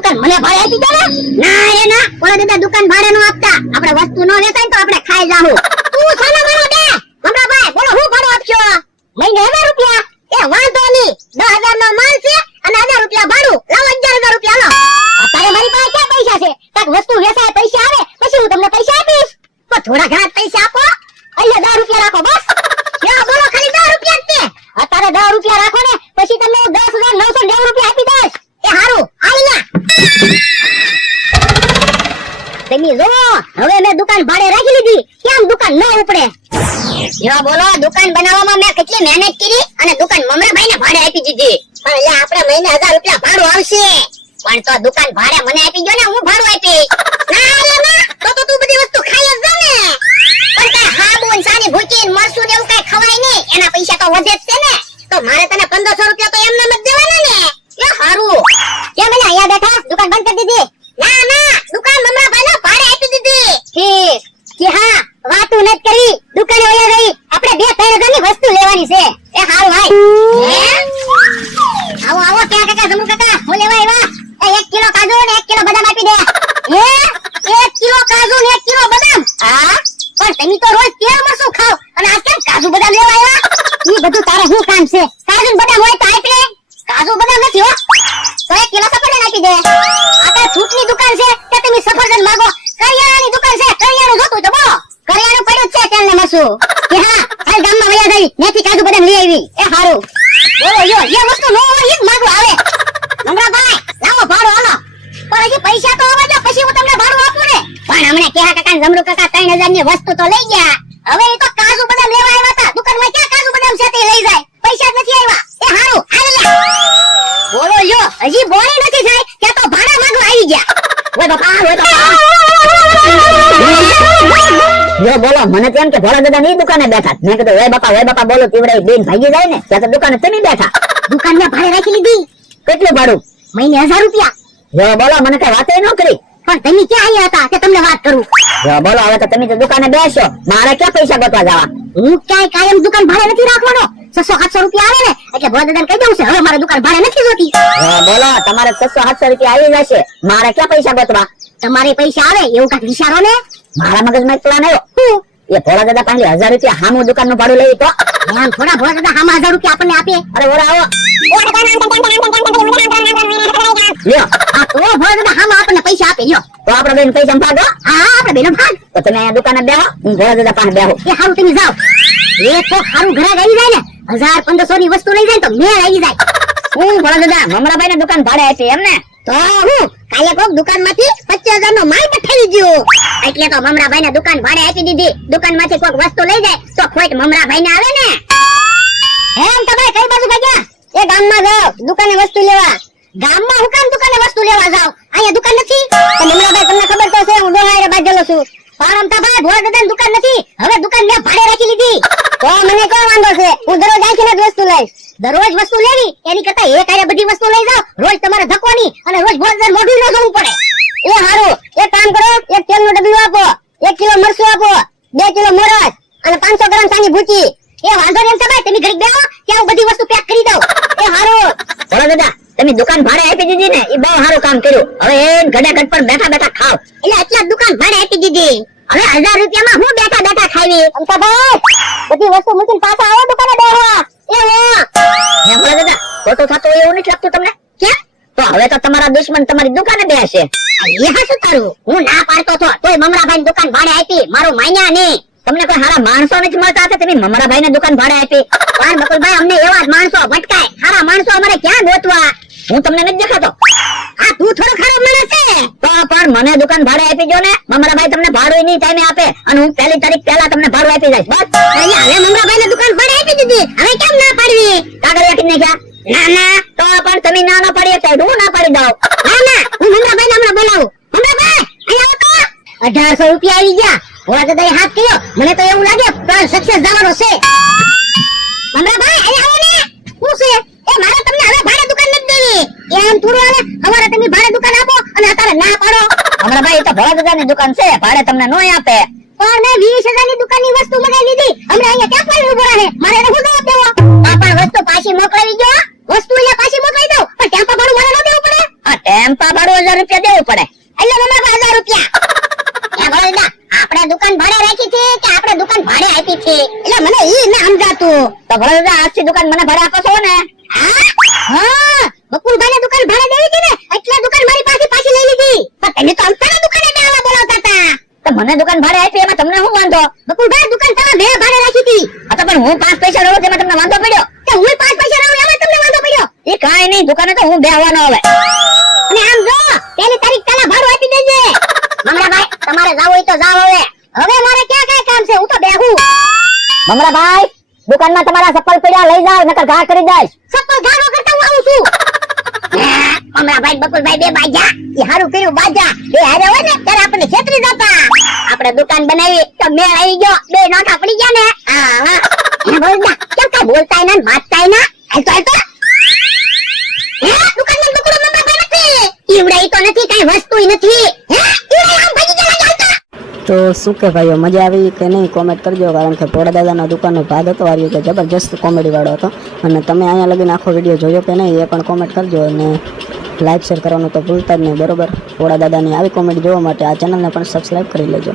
દુકાન મને ભાડે આપી દો ને? ના એ ના, ઓલા દાદા દુકાન ભાડે નો આપતા. આપણે વસ્તુ નો વેચાય તો આપણે ખાઈ જાહુ. તું સાના માનો દે મમરાભાઈ, બોલો હું ભાડું આપશો? મહિને 1000 રૂપિયા. એ વાંધો નહીં, 10000 નો માલ છે અને 1000 રૂપિયા ભાડું. લાવો 11000 રૂપિયા લો. અત્યારે મારી પાસે ક્યાં પૈસા છે? કાક વસ્તુ વેચાય પૈસા આવે પછી હું તમને પૈસા આપીશ. તો થોડા ઘણા પૈસા આપો. અહીંયા 10 રૂપિયા રાખો બસ. લ્યો બોલો, ખાલી 10 રૂપિયા જ છે. અત્યારે 10 રૂપિયા રાખો ને, પછી તમને 10990 રૂપિયા આપી દઈશ. એ હારું આલિયા. તમે જો, હવે મેં દુકાન ભાડે રાખી લીધી. કેમ દુકાન ન ઉપડે? જો બોલો, દુકાન બનાવવામાં મેં કેટલી મહેનત કરી અને દુકાન મમરાભાઈને ભાડે આપી દીધી. પણ એટલે આપણે મહિને 1000 રૂપિયા ભાડું આવશે. પણ તો દુકાન ભાડે મને આપી દો ને, હું ભાડું આપી. ના રે ના, તો તું બધી વસ્તુ ખાઈ જ જા ને. પણ કઈ હાબુ ને સાની ભૂકી ને મરસું ને એવું કઈ ખવાય નહીં. એના પૈસા તો વધે જ છે ને. તો મારે તને 1500 રૂપિયા તો એમને જ દેવાના ને. એ હારું. કેમ એટલે અહીંયા બેઠા દુકાન બંધ કરી દીધી? ના ના, દુકાન મમરાભાઈને ભાડે આપી દીધી. ઠીક કે હા, વાતું નત કરી. દુકાને ઓયા ગઈ. આપણે 2-3000 ની વસ્તુ લેવાની છે. એ હારું ભાઈ. આવો આવો ક્યાં કાકા, જમુ કાકા, હું લેવા આવ્યા. એ 1 કિલો કાજુ ને 1 કિલો બદામ આપી દે. હે 1 કિલો કાજુ ને 1 કિલો બદામ? હા, પણ તમે તો રોજ તેલ મરસું ખાવ અને આ કેમ કાજુ બદામ લેવા આવ્યા? ઈ બધું તારે શું કામ છે? કાજુ ને બદામ હોય તો આપી દે. કાજુ બદામ નથી હો. તો 1 કિલો સફરજન આપી દે. આ તો ફ્રૂટની દુકાન છે કે તમે સફરજન માંગો? કરિયાણાની દુકાન છે, કરિયાણું જોતું તો બોલો. કરિયાણું પડ્યું જ છે તેલ ને મરસું. કે હા, હાલ ગામમાં વયા ગઈ, ત્યાંથી કાજુ બદામ લઈ આવી. એ હારું. બોલો યો, એ વસ્તુ નો હોય ઈ જ માંગવા આવે. મમરાભાઈ લાવો ભાડું હાલો. પણ હજી પૈસા તો આવવા દો, પછી હું તમને ભાડું આપું ને. પણ હમણે કેહા કાકા ને જમરૂ કાકા 3000 ની વસ્તુ તો લઈ ગયા. હવે એ તો કાજુ બદામ લેવા આવ્યા હતા. દુકાનમાં ક્યાં કાજુ બદામ છે તે લઈ જાય. પૈસા જ નથી આવ્યા. એ હારું હાલ લે. બોલો યો, હજી બોણી નથી થાય કે તો ભાડા માંગવા આવી ગયા. ઓય બાપા, ઓય બાપા. યો બોલો, મને તેમ કે ભોળા દાદા ની દુકાને બેઠા. મેં કીધું ઓય બાપા બોલો, તીવડે બેન ભાગી જાય ને. ત્યાં તો દુકાને તમે બેઠા. દુકાન ને ભાડે રાખી લીધી. કેટલું ભાડું? મહિને 1000 રૂપિયા. યો બોલો, મને કઈ વાતે ન કરી. પણ તમે ક્યાં આવ્યા હતા કે તમને વાત કરું? યો બોલો, હવે તો તમે તો દુકાને બેસો. મારે ક્યાં પૈસા ગોતવા જવા? હું ક્યાંય કાયમ દુકાન ભાડે નથી રાખવાનો. 600-700 રૂપિયા આવે ને એટલે ભોળા દાદાને કહી દઉં છે, હવે મારે દુકાન ભાડે નથી જોતી. યો બોલો, તમારે 600-700 રૂપિયા આવી જશે. મારે ક્યાં પૈસા ગોતવા? તમારે પૈસા આવે એવું કાંઈક વિચારો ને. મારા મગજમાં એક પ્લાન આવ્યો. એ ભોળા દાદા પાસે 1000 રૂપિયા હામું દુકાન નું ભાડું લેવી તો એમ થોડા ભોળા દાદા હામા 1000 રૂપિયા આપણને આપે. અરે ઓરા આવો લ્યો. આ તો ભોળા દાદા હામા આપણને પૈસા આપે. લ્યો તો આપણે બેન પૈસા ભાગો. હા, આપણે બેનો ભાગ. તો તમે અહીંયા દુકાને બેહો, હું ભોળા દાદા પાસે બેહો. એ હારું તમે જાઓ. એ તો હારું ઘરાક આવી જાય ને, 1000-1500 ની વસ્તુ લઈ જાય તો મેળ આવી જાય. હું ભોળા દાદા મમરાભાઈ ને દુકાન ભાડે આપી એમ ને? તો હું કાલે કોક દુકાનમાંથી 25000 નો માલ પઠાવી ગયો. એટલે તો મમરાભાઈ ને દુકાન ભાડે આપી દીધી. દુકાનમાંથી કોક વસ્તુ લઈ જાય તો ખોટ મમરાભાઈ ને આવે ને. એમ તમે કઈ બાજુ ભાગ્યા? એ ગામમાં જાવ દુકાને વસ્તુ લેવા. ગામમાં હું કામ દુકાને વસ્તુ લેવા જાવ? અહીંયા દુકાન નથી? તો મમરાભાઈ તમને ખબર તો છે હું ડોહારે બાજેલો છું. પણ અમતાભાઈ ભોળા દાદાની દુકાન નથી, હવે દુકાન મેં ભાડે રાખી લીધી. તો મને કોઈ વાંધો છે, હું દરરોજ આખીને જ વસ્તુ લઈશ. દરરોજ વસ્તુ લેવી એની કરતા એક આરે બધી વસ્તુ લઈ જાવ. રોજ તમારે ધક્કોની અને રોજ ભોળા મોઢું ન જોવું પડે. એ હારું, એક કામ કરો, એક તેલનું ડબલું આપો, 1 કિલો મરચું આપો, 2 કિલો મોરસ અને 500 ગ્રામ સાની ભૂકી. એ વાંધો નહીં ભાઈ, તમે ઘડીક બેહો ત્યાં હું બધી વસ્તુ પેક કરી દઉં. એ હારું ભોળા દાદા, તમે દુકાન ભાડે આપી દીધી ને, એ બહુ સારું કામ કર્યું. હવે એ ઘડે ઘડ પર બેઠા બેઠા ખાવ. એટલે આટલા દુકાન ભાડે આપી દીધી. હવે 1000 રૂપિયામાં હું બેઠા બેઠા ખાવી? અમતાભાઈ બધી વસ્તુ મૂકીને પાછા આવો દુકાને બેહવા. એ ભોળા દાદા, ખોટું થતું એવું નથી લાગતું તમને? કેમ? તો હવે તો તમારા દુશ્મન તમારી દુકાને બેસે. એ હાસું તારું, હું ના પાડતો હતો તોય મમરાભાઈ દુકાન ભાડે આપી. મારું માન્યા નહીં. તમને કોઈ સારા માણસો નથી મળતા હતા, તમે મમરાભાઈ ને દુકાન ભાડે આપી. પણ બકુલભાઈ અમને એવા જ માણસો ભટકાય. સારા માણસો અમારે ક્યાં ગોતવા? હું તમને નથી દેખાતો? આ તું થોડો ખરાબ માણસ છે. તો પણ મને દુકાન ભાડે આપી જો ને, મમરાભાઈ તમને ભાડું નહીં ટાઈમે આપે અને હું 1 તારીખ પહેલા તમને ભાડું આપી દઈશ. બસ હવે મમરાભાઈ ને દુકાન ભાડે આપી દીધી, હવે કેમ ના પાડવી? કાગળ રાખી નાખ્યા? ના ના, તો પણ તમે ના પાડી તો હું ના પાડી દઉં. ના ના, હું મમરાભાઈ ને હમણાં બોલાવું. મમરાભાઈ અહીંયા આવો તો. 1800 રૂપિયા આવી ગયા. ભોળા દાદાએ હાથ કર્યો. મને તો એવું લાગે પ્લાન સક્સેસ જવાનો છે. મમરાભાઈ અહીંયા આવો ને. શું છે? એ મારે તમને હવે ભાડે દુકાન નથી દેવી. એમ થોડું હાલે? હવારે તમે ભાડે દુકાન આપો અને અત્યારે ના પાડો. મમરાભાઈ તો ભોળા દાદાની દુકાન છે, ભાડે તમને ન આપે. પણ મેં 20000 ની દુકાનની વસ્તુ મંગાવી લીધી. હમણાં અહીંયા ક્યાં પાડી ઉભો રહે? મારે એને શું જવાબ દેવો? આ પણ વસ્તુ પાછી મોકલાવી જો. વસ્તુ અહીંયા પાછી મોકલાવી દઉં, પણ ટેમ્પા ભાડું મારે ન દેવું પડે? આ ટેમ્પા ભાડું 1000 તો ભલે આજથી દુકાન મને ભાડે આપો છો ને? હા, બકુલભાઈને દુકાન ભાડે દેવી હતી ને એટલે દુકાન મારી પાસે પાછી લઈ લીધી. પણ તમે તો અંતરા દુકાને બેહવા બોલાવતા હતા. તો મને દુકાન ભાડે આપી એમાં તમને શું વાંધો? બકુલભાઈ દુકાન તમે બે ભાડે રાખી હતી. તો પણ હું 5 પૈસા રહું તેમાં તમને વાંધો પડ્યો? કે હું 5 પૈસા રહું એમાં તમને વાંધો પડ્યો? એ કાઈ નહીં, દુકાને તો હું બેહવાનો હવે. અને આમ જો પહેલી તારીખ પહેલા ભાડું આપી દેજે. મમરાભાઈ તમારે જાવ હોય તો જાવ હવે. હવે મારે ક્યાં કઈ કામ છે, હું તો બેહું. મમરાભાઈ દુકાનમાં તમારા ચપ્પલ પડ્યા લઈ જાવ નકર ઘા કરી દઈશ. ચપ્પલ ઘા નો કરતા હું આવું છું. મમરાભાઈ બકુલભાઈ બે બાજા ઈ હારું કર્યું, બાજા બે હારે હોય ને ત્યારે આપણે છેતરી જતા. આપણે દુકાન બનાવી તો મેળ આવી ગયો, બે નોટા પડી ગયા ને. હા એ બોલતા કેમ કઈ બોલતાય ના વાતતાય ના. હાલ તો હે દુકાનમાં બકુલો મમરાભાઈ નથી. ઈવડાઈ તો નથી, કઈ વસ્તુય નથી. હે ઈવડાઈ આમ ભાગી ગયા હાલતા. તો શું કે ભાઈઓ, મજા આવી કે નહીં કોમેન્ટ કરજો, કારણ કે ભોળા દાદાના દુકાનનો ભાગ હતો આવ્યો કે જબરજસ્ત કોમેડી વાળો હતો. અને તમે અહીંયા લગીને આખો વિડીયો જોયો કે નહીં એ પણ કોમેન્ટ કરજો, અને લાઈક શેર કરવાનું તો ભૂલતા જ નહીં, બરોબર. ભોળા દાદાની આવી કોમેડી જોવા માટે આ ચેનલને પણ સબસ્ક્રાઈબ કરી લેજો.